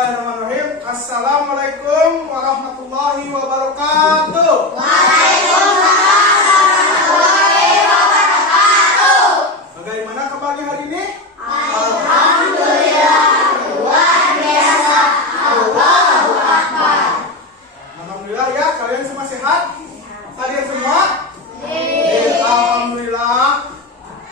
Bismillahirrahmanirrahim. Assalamualaikum warahmatullahi wabarakatuh. Waalaikumsalam warahmatullahi wabarakatuh. Bagaimana kabar hari ini? Alhamdulillah, luar biasa. Allahu Akbar. Alhamdulillah ya, kalian semua sehat? Kalian semua? Alhamdulillah.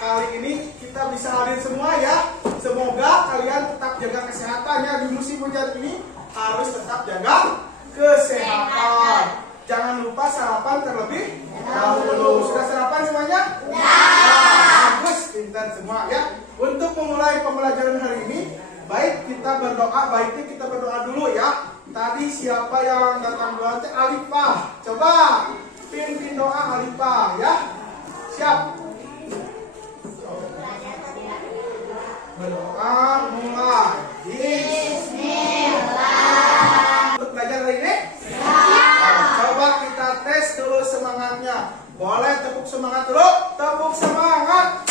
Kali ini kita bisa hadir semua ya. Semoga kalian tetap jaga kesehatannya di musim hujan ini. Harus tetap jaga kesehatan. Jangan lupa sarapan terlebih dahulu. Sudah sarapan semuanya? Bagus, pintar semua ya. Untuk memulai pembelajaran hari ini, baiknya kita berdoa dulu ya. Tadi siapa yang datang duluan? Alifah. Coba pimpin doa Alifah ya. Siap. Berdoa mulai. Bismillah. Untuk belajar hari ini? Coba kita tes dulu semangatnya. Boleh tepuk semangat dulu? Tepuk semangat.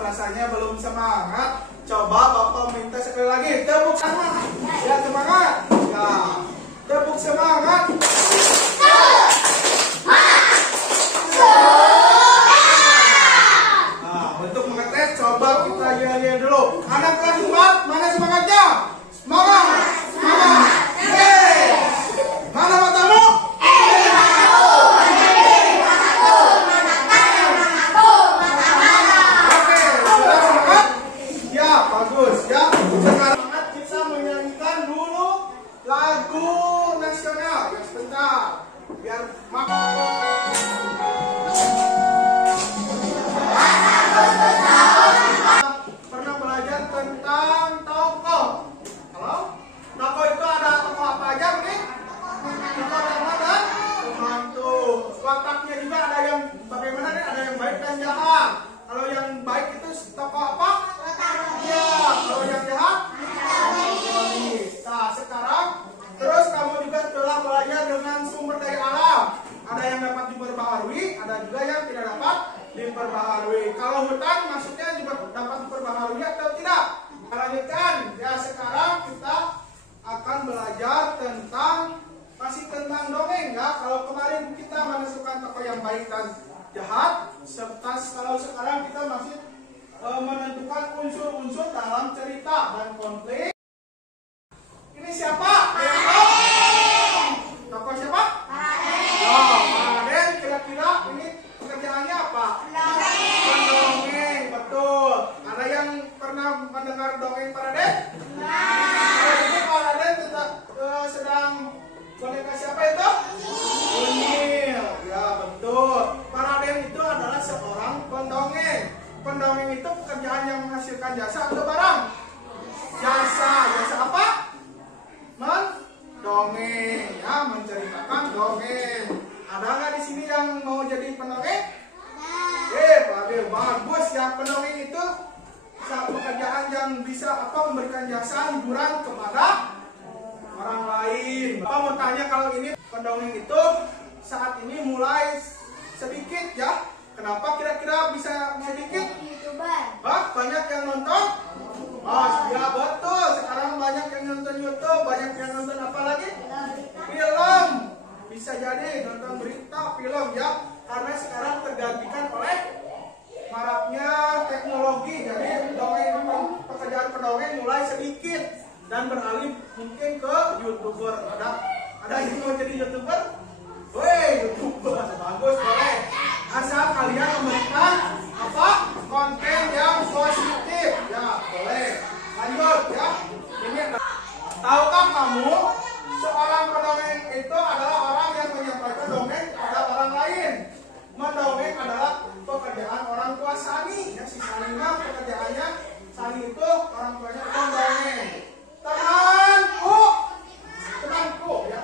Rasanya belum semangat. Coba Bapak minta sekali lagi. Tepuk semangat. Ya, semangat. Ya. Tepuk semangat. Untuk mengetes, coba kita lihat dulu. Anak kelas 4, mana semangatnya? Semangat! Semangat! Mana matamu? Oke, sudah semangat? Ya, bagus ya. Sekarang kita menyanyikan dulu lagu nasional. Ya, sebentar. Biar pernah belajar tentang tokoh. Halo? Tokoh itu ada tokoh apa aja nih? Tokoh utama dan pembantu. Wataknya juga ada yang bagaimana nih? Ada yang baik dan jahat. Kalau yang baik itu tokoh apa? Ya. Kalau yang jahat? Antagonis. Nah, sekarang terus kamu juga telah belajar dengan sumber daya alam. Ada yang dapat diperbaharui, ada juga yang tidak dapat diperbaharui. Kalau hutan maksudnya juga dapat diperbaharui atau tidak? Kita lanjutkan. Ya, sekarang kita akan belajar masih tentang dongeng ya. Kalau kemarin kita menentukan tokoh yang baik dan jahat, serta kalau sekarang kita masih menentukan unsur-unsur dalam cerita dan konflik. Ini siapa? Tokoh siapa? Raden. Kira-kira ini pekerjaannya apa? Mendongeng, betul. Ada yang pernah mendengar dongeng Pak Raden? Jadi Pak Raden sedang boneka siapa itu? Unyil. Ya, betul. Pak Raden itu adalah seorang pendongeng. Pendongeng itu pekerjaan yang menghasilkan jasa atau barang? Jasa. Jasa apa? Mendongeng. Ya, menceritakan dongeng. Ada nggak di sini yang mau jadi pendongeng? Bagus ya. Pendongeng itu satu pekerjaan yang bisa memberikan jasa hiburan kepada orang lain. Bapak mau tanya, kalau ini pendongeng itu saat ini mulai sedikit ya. Kenapa kira-kira bisa sedikit? Banyak yang nonton? Ya betul. Sekarang banyak yang nonton YouTube, banyak yang nonton apa lagi? Film. Bisa jadi nonton berita, film ya. Karena sekarang tergantikan oleh maraknya teknologi. Jadi pekerjaan pendongeng mulai sedikit dan beralih mungkin ke YouTuber. Ada yang mau jadi YouTuber? YouTuber bagus, boleh. Asal kalian memberikan konten yang positif ya, boleh. Lanjut ya. Ini tahukah kamu seorang pendongeng itu adalah orang yang menyampaikan dongeng kepada orang lain. Mendongeng adalah pekerjaan orang tua Sani ya. Si Sani pekerjaannya, Sani itu orang tuanya mendongeng. Temanku ya.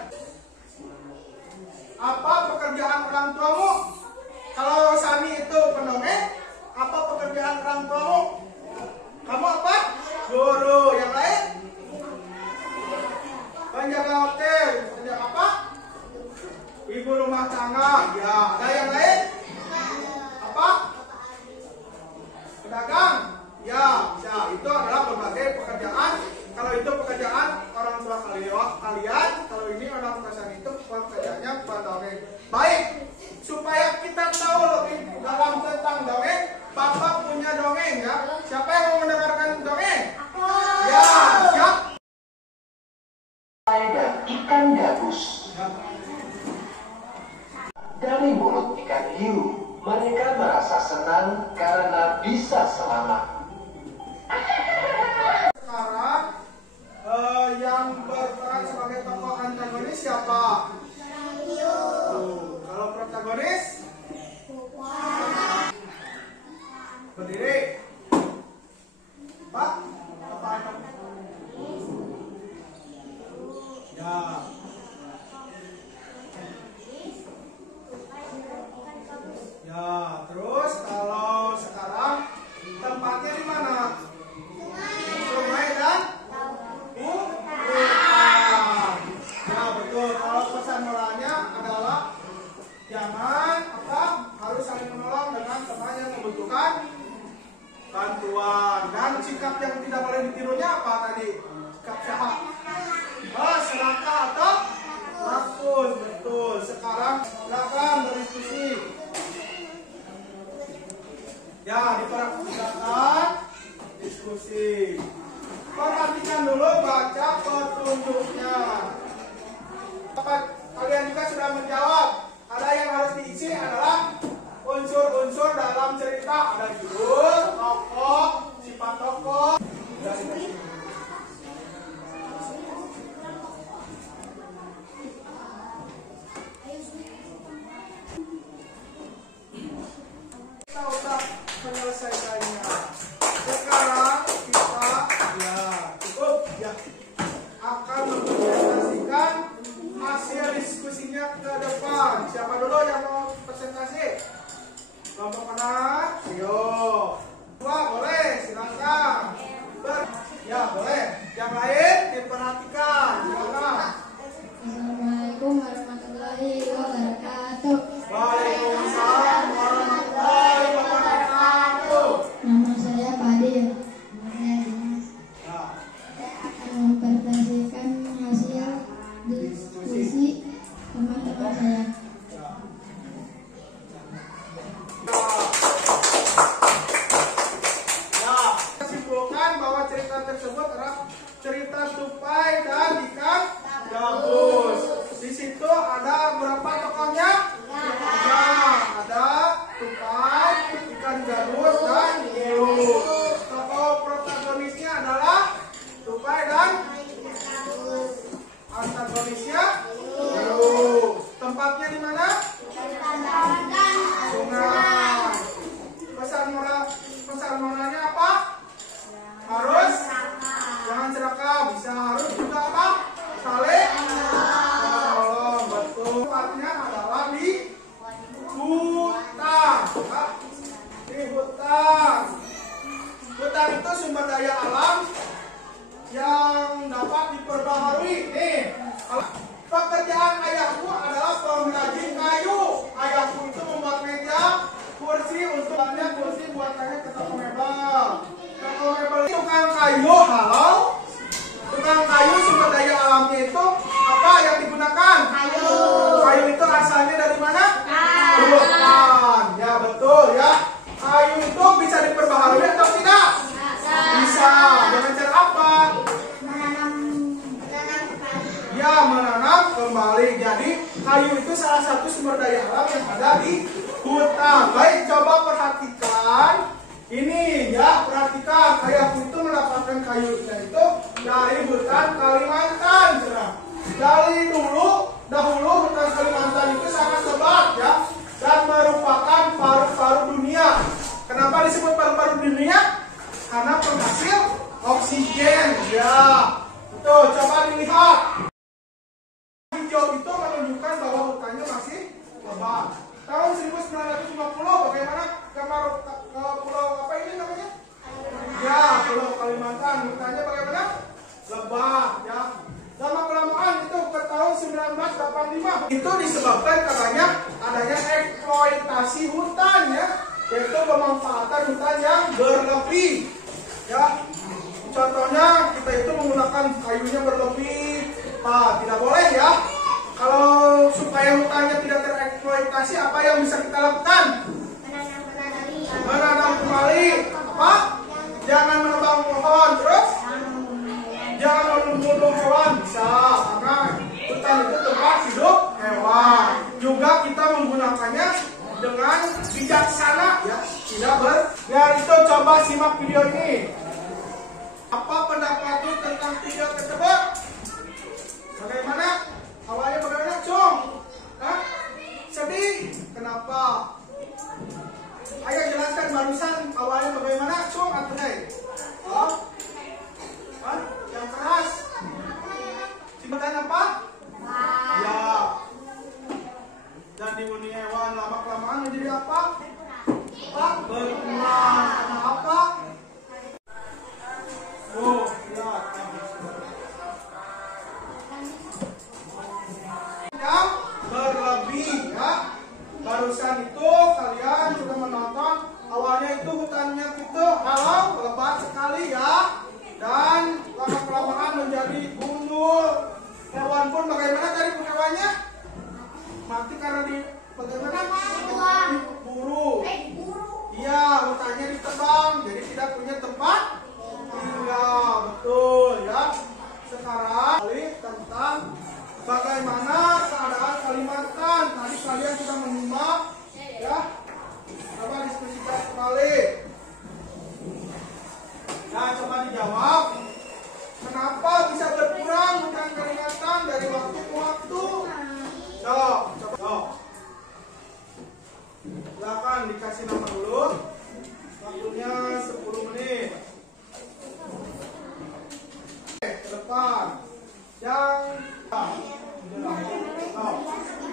itu adalah berbagai pekerjaan. Kalau itu pekerjaan orang tua kalian, kalau ini orang tua itu pekerjaannya pendongeng. Baik, supaya kita tahu lebih dalam tentang dongeng, Bapak punya dongeng ya. Siapa yang mau mendengarkan dongeng? Ya, siap. Dan ikan gabus. Dari mulut ikan hiu, mereka merasa senang karena bisa selamat. Sekarang yang berperan sebagai tokoh antagonis siapa? Kalau protagonis? Berdiri. Pak, apa anda? Ya. Ya, terus kalau sekarang tempatnya di mana? Sungai dan hutan. Ya betul. Kalau pesan moralnya adalah jangan harus saling menolong dengan teman yang membutuhkan bantuan. Dan sikap yang tidak boleh ditirunya apa tadi? Sikap jahat. Serakah atau rakus. Betul. Sekarang silakan berdiskusi. Ya, diperhatikan diskusi. Perhatikan dulu baca petunjuknya. Kalian juga sudah menjawab. Ada yang harus diisi adalah unsur-unsur dalam cerita. Ada judul, tokoh, sifat tokoh. Kita udah menyelesaikannya. Sekarang kita cukup ya akan mempresentasikan hasil diskusinya ke depan. Siapa dulu yang mau presentasi? Kelompok kanan, ayo. Dua boleh, silakan. Ya boleh. Yang lain diperhatikan. Silakan. Assalamualaikum warahmatullahi wabarakatuh. Waalaikumsalam warahmatullahi wabarakatuh. Nama saya Fadil. Saya Dimas. Saya akan mempresentasikan hasil diskusi teman-teman saya. Simpulkan bahwa cerita tersebut adalah cerita tupai dan ikan gabus. Di situ ada berapa tokohnya? Ya, ada tupai, ikan gabus, dan hiu. Tokoh protagonisnya adalah tupai dan antagonisnya hiu. Tempatnya di mana? Sungai. Pesan moralnya apa? Harus jangan serakah, bisa harus juga apa? Saling menolong. Betul. Tempatnya adalah di hutan. Di hutan. Hutan itu sumber daya alam yang dapat diperbaharui. Nih, pekerjaan ayahku adalah pengrajin kayu. Ayahku itu membuat meja, kursi untuknya, kursi buatannya ke toko mebel. Toko mebel itu tukang kayu, halo. Tukang kayu sumber daya alamnya itu apa yang digunakan? Kayu. Kayu itu asalnya dari mana? Hutan. Ya betul ya. Kayu itu bisa diperbaharui atau tidak? Bisa. Dengan cara apa? Ya, menanam kembali. Jadi kayu itu salah satu sumber daya alam yang ada di hutan. Baik, coba perhatikan. Ini ya, perhatikan. Ayahku itu mendapatkan kayunya itu dari hutan Kalimantan. Dari dahulu hutan Kalimantan itu sangat lebat ya, dan merupakan paru-paru dunia. Kenapa disebut paru-paru dunia? Karena penghasil oksigen. Ya, betul. Coba dilihat. Hijau itu menunjukkan bahwa hutannya masih lebat. Tahun 1950 bagaimana gambar ke pulau apa ini namanya? Ya, Pulau Kalimantan. Hutannya bagaimana? Lebat ya. Lama kelamaan itu ke tahun 1985. Itu disebabkan karena adanya eksploitasi hutan ya, yaitu pemanfaatan hutan yang berlebih. Ya, menyimak video ini. Apa pendapatmu tentang video tersebut? Bagaimana? Awalnya bagaimana, Cung? Hah? Sedih? Kenapa? Ayo jelaskan barusan awalnya bagaimana, Cung atau Hei? Oh? Hah? Yang keras? Simpetan apa? Ya. Dan di dunia hewan lama-kelamaan menjadi apa? Berkurang. Karena apa? Oh, lihat. Yang berlebih ya. Barusan itu kalian sudah menonton. Awalnya itu hutannya itu halau, lebat sekali ya. Dan lama-kelamaan menjadi gundul. Hewan pun bagaimana tadi hewannya? Mati karena bagaimana? Diburu. Iya, hutannya ditebang, jadi tidak punya tempat tinggal. Betul ya. Sekarang tentang bagaimana keadaan Kalimantan. Tadi kalian sudah menyimak ya. Coba diskusikan kembali. Nah, coba dijawab. Kenapa bisa berkurang hutan Kalimantan dari waktu ke waktu? Coba. Silakan dikasih nama dulu. Waktunya 10 menit. Oke, ke depan. Yang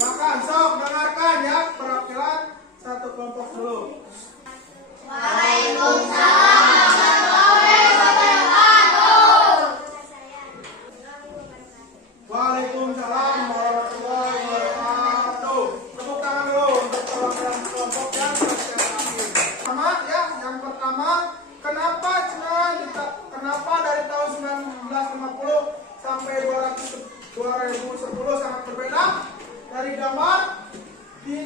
makan, sok dengarkan ya perwakilan satu kelompok dulu. Waalaikumsalam warahmatullahi wabarakatuh. Waalaikumsalam warahmatullahi wabarakatuh. Tepuk tangan dulu untuk perwakilan kelompok yang pertama ya. Yang pertama, kenapa dari tahun 1950 sampai 2010 sangat berbeda? Dari gambar di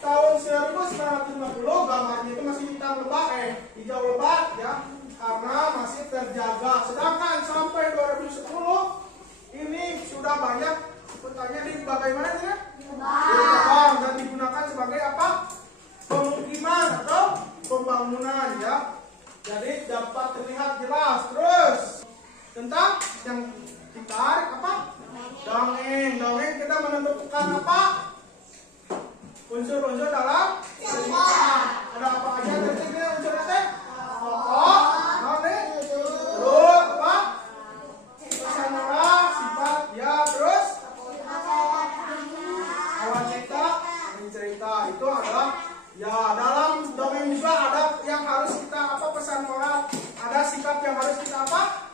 tahun 1950 gambarnya itu masih hitam lebat, hijau lebat ya, karena masih terjaga. Sedangkan sampai 2010 ini sudah banyak hutannya di bagaimana ya? Ditebang dan digunakan sebagai apa? Pemukiman atau pembangunan ya. Jadi dapat terlihat jelas. Terus tentang yang ditarik apa? Dongeng. Dongeng kita menentukan apa? Unsur-unsur dalam cerita. Ada apa aja tadi unsurnya teh? Tokoh, terus apa? Pesan moral, sifat, ya terus awal cerita itu adalah ya. Dalam dongeng juga ada yang harus kita apa, pesan moral, ada sikap yang harus kita apa,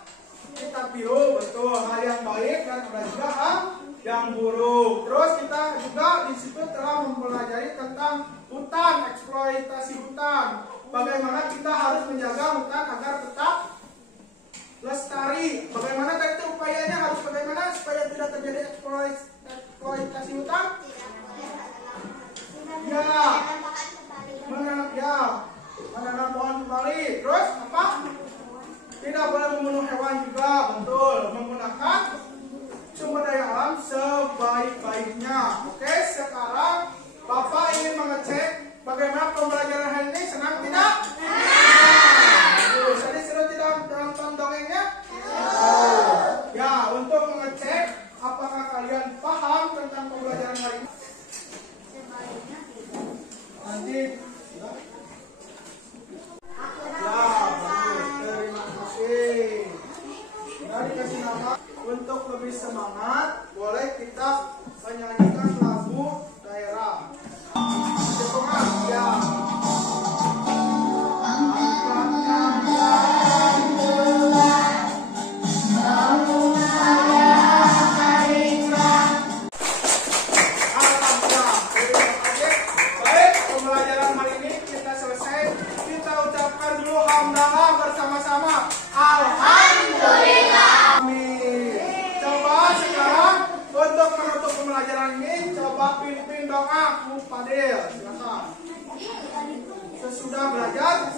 kita tiru, betul, hal yang baik, dan ada juga hal yang buruk. Terus kita juga di situ telah mempelajari tentang hutan, eksploitasi hutan, bagaimana kita harus menjaga hutan agar tetap lestari. Bagaimana tadi itu upayanya, harus bagaimana supaya tidak terjadi eksploitasi hutan? Menanam pohon kembali. Terus apa? Tidak boleh membunuh hewan juga, betul. Menggunakan sumber daya alam sebaik-baiknya. Oke, sekarang Bapak ingin mengecek bagaimana pembelajaran hari ini. Senang tidak? Jadi seru tidak nonton dongengnya? Ya, untuk mengecek apakah kalian paham tentang pembelajaran hari ini. Nanti terima kasih. Sudah dikasih nama. Untuk lebih semangat, boleh kita menyanyikan lagu daerah. Semangat ya. Baik, pembelajaran hari ini kita selesai. Kita ucapkan dulu hamdalah bersama-sama. Alhamdulillah. Amin. Coba sekarang untuk menutup pembelajaran ini, coba pimpin doa Bu Fadil. Silakan. Sesudah belajar